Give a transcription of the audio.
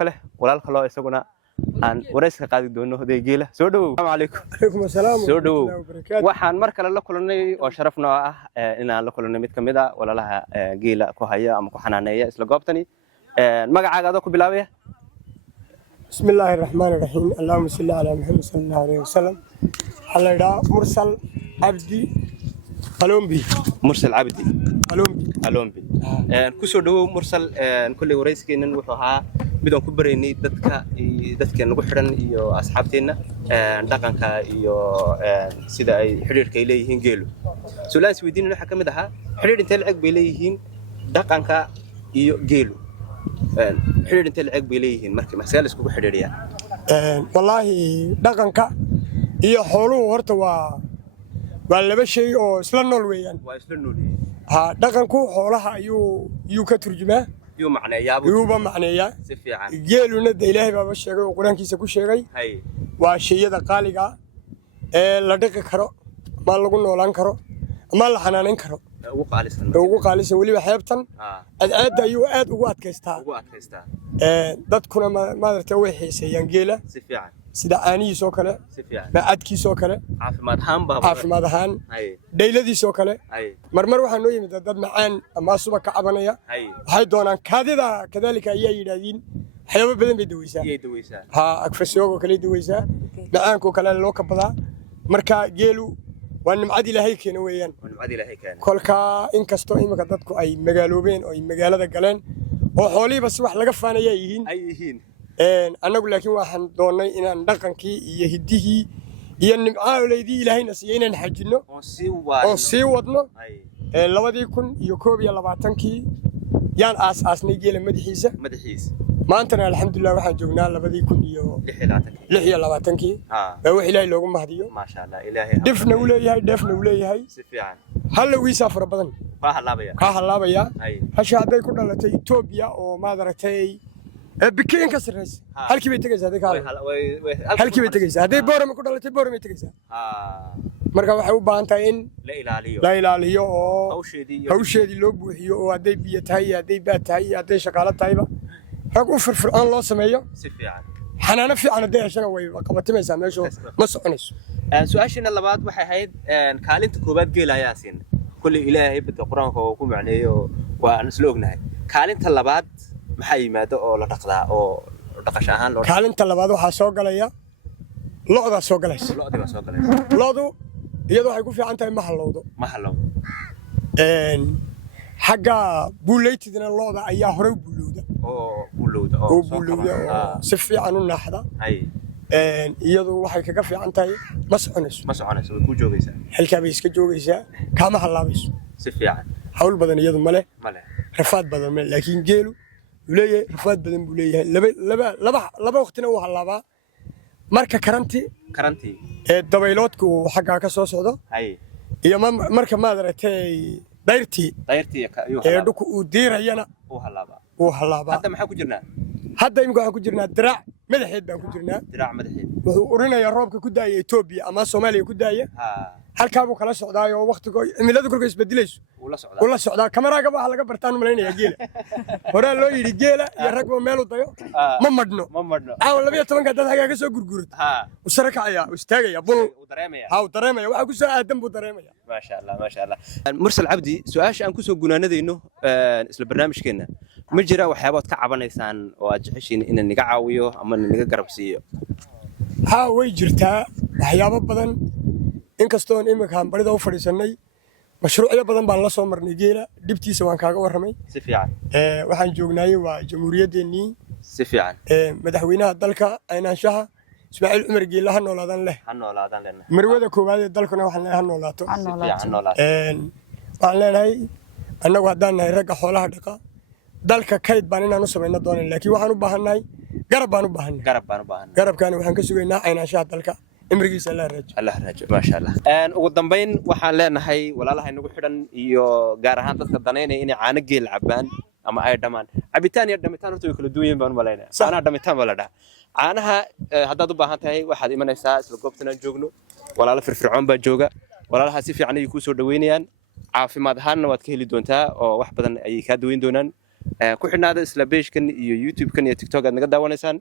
kale walaalka loo isaguna aan wareyska qaadi doono hoday geela soo dhawow assalaamu calaykum asalaam soo dhawow waxaan mar kale la kulanay oo sharaf noo ah inaan la kulanay mid kamid ah walaalaha geela ku haya ama ku xanaaneeya isla goobtani magacaaga adoo ku bilaabaya bismillahir rahmaanir rahiim allahumma salli ala muhammad sallallahu alayhi wasallam halada mursal abdi qalombi mursal abdi qalombi ku soo dhawow mursal kulli wareyskeenan wuxuu ahaa midaan ku bareynay dadka nagu xiran iyo asxaabteena dhaqanka iyo sida ay xiriirka ay leeyihiin geelu su'aalahaas weydiinayna waxa kamid ahaa xiriir intee lacag bay leeyihiin dhaqanka iyo geelu xiriir intee lacag bay leeyihiin markii maxaa la isku xiriiriyaan wallahi dhaqanka iyo xooluhu horta waa laba shay oo isla nool weeyaan waa isla nool dhaqanku xoolaha ayuu ka turjumaa يوبا معنية جيلنا ده إلهي بابا الشيخ وقرآن كيسا كل شيء وشيء ده قالقة لدق كرو ما لقولنا ولا نكرو ما لحنان كرو وقالس ولي بحيبتن أد أيو أد وقت كيستا دتكنا ما درتوي حيسي ينجيله سيدا أني سوكله ما أدكي سوكله عاف مدهان ديلدي سوكله مرمر وحنو يمدد معان ما صوبك عبنايا هاي دونا كذلك أي يدين حيوان بدن بدويسا ها أكفسيوكو كلي دويسا معانكو كلا لوك بلا مركا جيلو وأن معدي لهيك نويان كل كا إن كستو إما كدتكو أي مجالوبين أو مجال هذا جلان وحولي بس واحد لقفنا يهين أنا أقول لك واحد دوني إن نقنكي يهديه ينمعه وليدي إلهي نسينا نحجنه أو سيودنا لو ذي يكون يكوب يلا بعتنكي يان أس نيجي لمدحيسة ما أنتنا الحمد لله واحد جونا لبدي يكون لحية يلا بعتنكي هو إلهي لو ما هديه ما شاء الله إلهي دفن ولا هاي هل لو يسافر بدن كهلا بيا هالشيء هذا يكون على إثيوبيا أو ما درتي بكين كسرنس هل كي بيتجهز هذا كله هل كي بيتجهز هذا بورم يكون على بورم يتجهز مركب وحيو بانتين لا إلهي أو شيء لو بوحيو أو هذا بيتهاي هذا بيتهاي هذا شغالة طيبة هقول فرفر الله سميه حنا نفي عن ده عشان هو قبضت مسامع شو مسعنيش سؤالنا اللي بعد وحيد كالنت كوبات جيل ياسين كل إلهي بالقرآن هو كم يعني ونسلوقنا كالنت اللي بعد maxay yimaado oo la dhaqdaa oo dhaqash ahaan loo kaalinta labaad waxa soo galaya lo'da soo galaysa lo'du iyadoo ay ku fiican tahay ma halowdo xagga buuleeytidina lo'da ayaa hore buulowda si fiican u naaxda iyadoo waxay kaga fiican tahay ma soconayso way ku joogaysaa halka bay iska joogaysaa kama halaabayso si fiican hawl badan iyadu male rafaad badan laakiin geelu وليه رفاد بدن بوليه لبا وقتنا وهاللبا مركا كرنتي دبيلوتكو حقا كسو سودو يا مركا ما درتي دايرتي دوكو وديريانا وهاللبا هذا maxaa ku jirnaa hadda imika waxaan ku jirnaa diraac madaxeed baan ku jirnaa wuxuu urinayaa roobka ku daaya Ethiopia ama Soomaaliya ku daaya halka buu kala socdaayo waqtiga cimiladu kulka isbedelayso ula socdaa kamaraaga waxa laga bartaan maleynaya geela hore loo yiri geela iyo rag oo meel u dayo ma madno aaw 12 dad haga soo gurgurad u sarakaya u istaagaya bul u dareemaya waxa ku soo aadan buu dareemaya ma sha Allah mursal abdi su'aasha aan ku soo gunaanadeyno isla barnaamijkeena ma jira waxyaabood ka cabanaysaan oo aad jeceshiin in niga caawiyo ama niga garab siiyo way jirtaa waxyaabo badan inkastoo imika barida u fadhiisanay mashruucyo badan baan la soo marnay geela dibtiisa waan kaaga waramay si fiican waxaan joognay waa jamhuuriyadeennii si fiican madaxweynaha dalka aynaanshaha Ismaaciil Umar Geela ha noolaadan leh marwada koowaad ee dalkana waxaan leeyahay ha noolaato waxaan leenahay annagu haddaan nahay ragga xoolaha dhaqa dalka kayd baan inaan u sameeyno doonan laakiin waxaan u baahannahay garab baan u baahannahay garabkaana waxaan ka sugaynaa aynaanshaha dalka imrigiisa Allah raajo ma sha Allah ugu dambeyn waxaan leenahay walaalaha inagu xidhan iyo gaar ahaan dadka daneynaya inay caano geel cabaan ama ay dhamaan cabitaan iyo dhamitaan horta way kala duwan yihiin baan u maleynayaa caanaha dhamitaan baa la dhahaa caanaha haddaad u baahan tahay waxaad imanaysaa isla goobtan aan joogno walaalo firfircoon baa jooga walaalaha si fiican ay ku soo dhaweynayaan caafimaad ahaanna waad ka heli doontaa oo wax badan ay ka daweyn doonaan ku xidhnaada isla page kan iyo YouTube kan iyo TikTok aad naga daawanaysaan